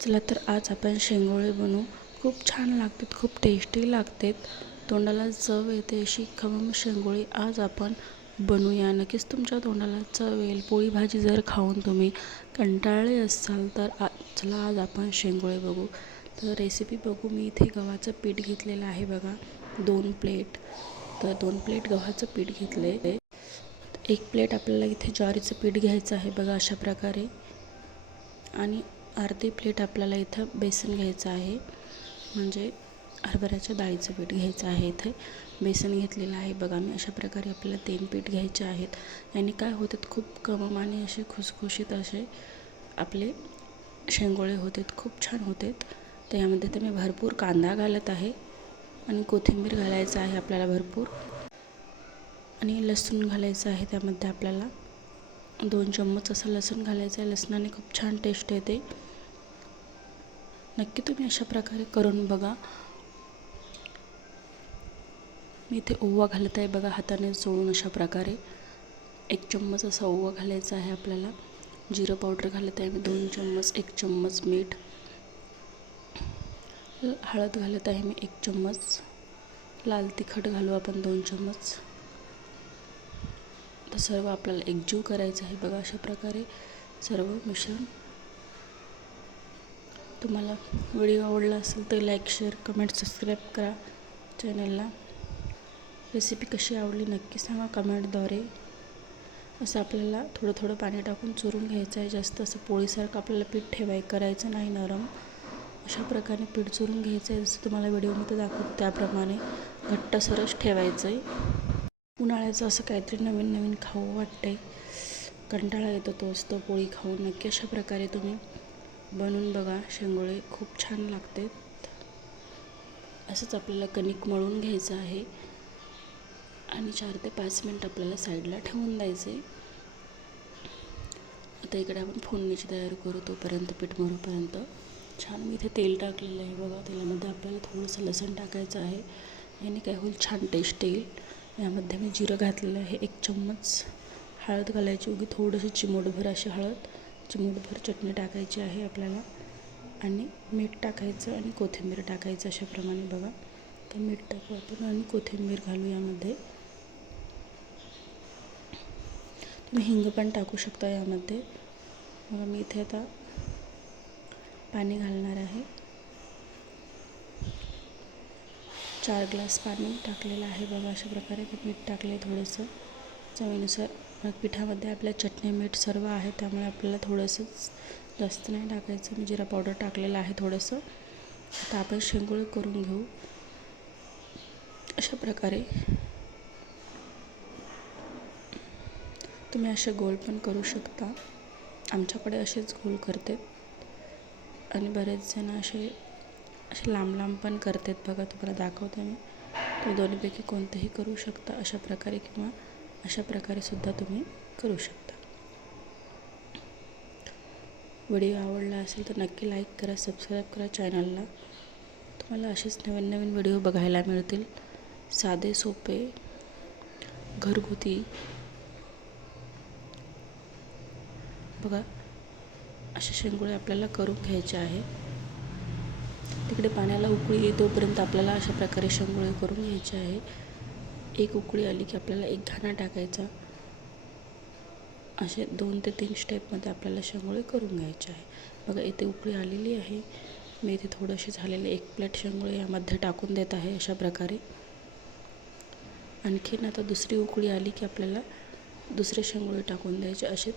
चला तर आज आपण शेंगोळे बनवू. खूप छान लागतात, खूप टेस्टी लागतात. तोंडाला चव येते अशी खमंग शेंगोळे आज आपण बनवूया. नक्कीच तुमच्या तोंडाला चव येईल. पोळी भाजी जर खाऊन तुम्ही कंटाळले असाल तर चला आज आपण शेंगोळे बघू. तर रेसिपी बघू. मी इथे गव्हाचं पीठ घेतलेलं आहे बघा, 2 प्लेट. तर 2 प्लेट गव्हाचं पीठ घेतले. 1 प्लेट आपल्याला इथे ज्वारीचं पीठ घ्यायचं आहे बघा अशा प्रकारे. आणि अर्धी प्लेट आपल्याला इथं बेसन घ्यायचं आहे, म्हणजे हरभऱ्याच्या डाळीचं पीठ घ्यायचं आहे. इथे बेसन घेतलेलं आहे बघा मी. अशा प्रकारे आपल्याला 3 पीठ घ्यायचे आहेत. याने काय होतात, खूप कम आणि असे खुसखुशीत असे आपले शेंगोळे होतात, खूप छान होतात. तर यामध्ये तर मी भरपूर कांदा घालत आहे आणि कोथिंबीर घालायचं आहे आपल्याला भरपूर, आणि लसूण घालायचं आहे. त्यामध्ये आपल्याला 2 चम्मच असं लसूण घालायचं आहे. लसणाने खूप छान टेस्ट येते. नक्की तुम्ही अशा प्रकारे करून बघा. मी इथे ओवा घालत आहे बघा, हाताने चोळून अशा प्रकारे. 1 चम्मच असा ओवा घालायचा आहे आपल्याला. जिरं पावडर घालत आहे मी 2 चम्मच. 1 चम्मच मीठ. हळद घालत आहे मी 1 चम्मच. लाल तिखट घालू आपण 2 चम्मच. तर सर्व आपल्याला एकजीव करायचं आहे बघा अशा प्रकारे सर्व मिश्रण. तुम्हाला व्हिडिओ आवडला असेल तर लाईक, शेअर, कमेंट, सबस्क्राईब करा चॅनलला. रेसिपी कशी आवडली नक्की सांगा कमेंटद्वारे. असं आपल्याला थोडं थोडं पाणी टाकून चुरून घ्यायचं आहे. जास्त असं पोळीसारखं आपल्याला पीठ करायचं नाही नरम. अशा प्रकारे पीठ चुरून घ्यायचं आहे. जसं तुम्हाला व्हिडिओमध्ये दाखवतो त्याप्रमाणे घट्टसरच ठेवायचं आहे. उन्हाळ्याचं असं काहीतरी नवीन नवीन खाऊ वाटतंय, कंटाळा येतो तो असतो पोळी खाऊन. नक्की अशा प्रकारे तुम्ही बनवून बघा. शेंगोळे खूप छान लागते. असंच आपल्याला कणिक मळून घ्यायचं आहे आणि 4 ते 5 मिनिट आपल्याला साईडला ठेवून द्यायचे. आता इकडे आपण फोडणीची तयारी करू. तोपर्यंत पीठ मळूपर्यंत छान मी इथे तेल टाकलेलं आहे बघा. तेलामध्ये आपल्याला थोडंसं लसूण टाकायचं आहे. याने काय होईल, छान टेस्ट येईल. यामध्ये मी जिरं घातलेलं आहे 1 चम्मच. हळद घालायची, उगी थोडंसं चिमूटभर अशी हळद, चिमूटभर चटणी टाकायची आहे आपल्याला, आणि मीठ टाकायचं आणि कोथिंबीर टाकायचं अशाप्रमाणे बघा. तर मीठ टाकू आपण आणि कोथिंबीर घालू यामध्ये. तुम्ही हिंग पण टाकू शकता यामध्ये. मग मी इथे आता पाणी घालणार आहे. 4 ग्लास पाणी टाकलेलं आहे बघा अशा प्रकारे. मीठ टाकले थोडंसं चवीनुसार. मग पिठामध्ये आपल्या चटणी मीठ सर्व आहे, त्यामुळे आपल्याला थोडंसंच, जास्त नाही टाकायचं. मी जिरा पावडर टाकलेलं आहे थोडंसं. आता आपण शेंगोळे करून घेऊ अशा प्रकारे. तुम्ही असे गोल पण करू शकता. आमच्याकडे असेच गोल करतात आणि बरेच जण असे लांब लांब पण करतात बघा. तुम्हाला दाखवते मी. तर दोन्हीपैकी कोणतेही करू शकता अशा प्रकारे, किंवा अशा प्रकारे सुद्धा तुम्ही करू शकता. व्हिडिओ आवडला असेल तर नक्की लाईक करा, सबस्क्राईब करा चॅनलला. तुम्हाला असेच नवीन नवीन व्हिडिओ बघायला मिळतील. साधे सोपे घरगुती बघा असे शेंगोळे आपल्याला करून घ्यायचे आहे. तिकडे पाण्याला उकळी येतोपर्यंत आपल्याला अशा प्रकारे शेंगोळे करून घ्यायचे आहे. 1 उकळी आली की आपल्याला 1 दाणा टाकायचा. असे 2 ते 3 स्टेपमध्ये आपल्याला शेंगोळे करून घ्यायचे आहे. बघा इथे उकळी आलेली आहे. मी इथे थोडेसे झालेले 1 प्लेट शेंगोळे यामध्ये टाकून देत आहे अशा प्रकारे. आणखीन आता दुसरी उकळी आली की आपल्याला दुसरे शेंगोळे टाकून द्यायचे. असे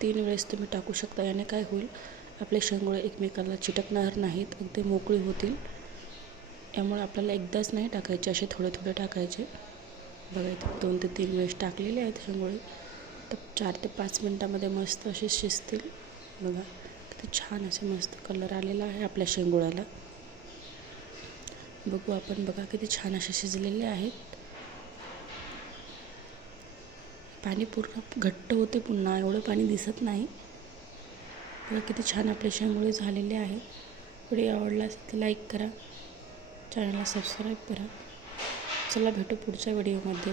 3 वेळेस तुम्ही टाकू शकता. याने काय होईल, आपले शेंगोळे एकमेकाला चिटकणार नाहीत, अगदी मोकळी होतील. यामुळे आपल्याला एकदाच नाही टाकायचे, असे थोडे थोडे टाकायचे. बघा इथे 2 ते 3 वेळेस टाकलेले आहेत शेंगोळे. तर 4 ते 5 मिनटामध्ये मस्त असे शिजतील. बघा किती छान असे मस्त कलर आलेला आहे आपल्या शेंगोळ्याला. बघू आपण. बघा किती छान असे शिजलेले आहेत. पाणी पूर्ण घट्ट होते, पुन्हा एवढं पाणी दिसत नाही. बघा किती छान आपले शेंगोळे झालेले आहेत. व्हिडिओ आवडला असेल तर लाईक करा, चॅनलला सबस्क्राईब करा. चला भेटू पुढच्या व्हिडिओमध्ये.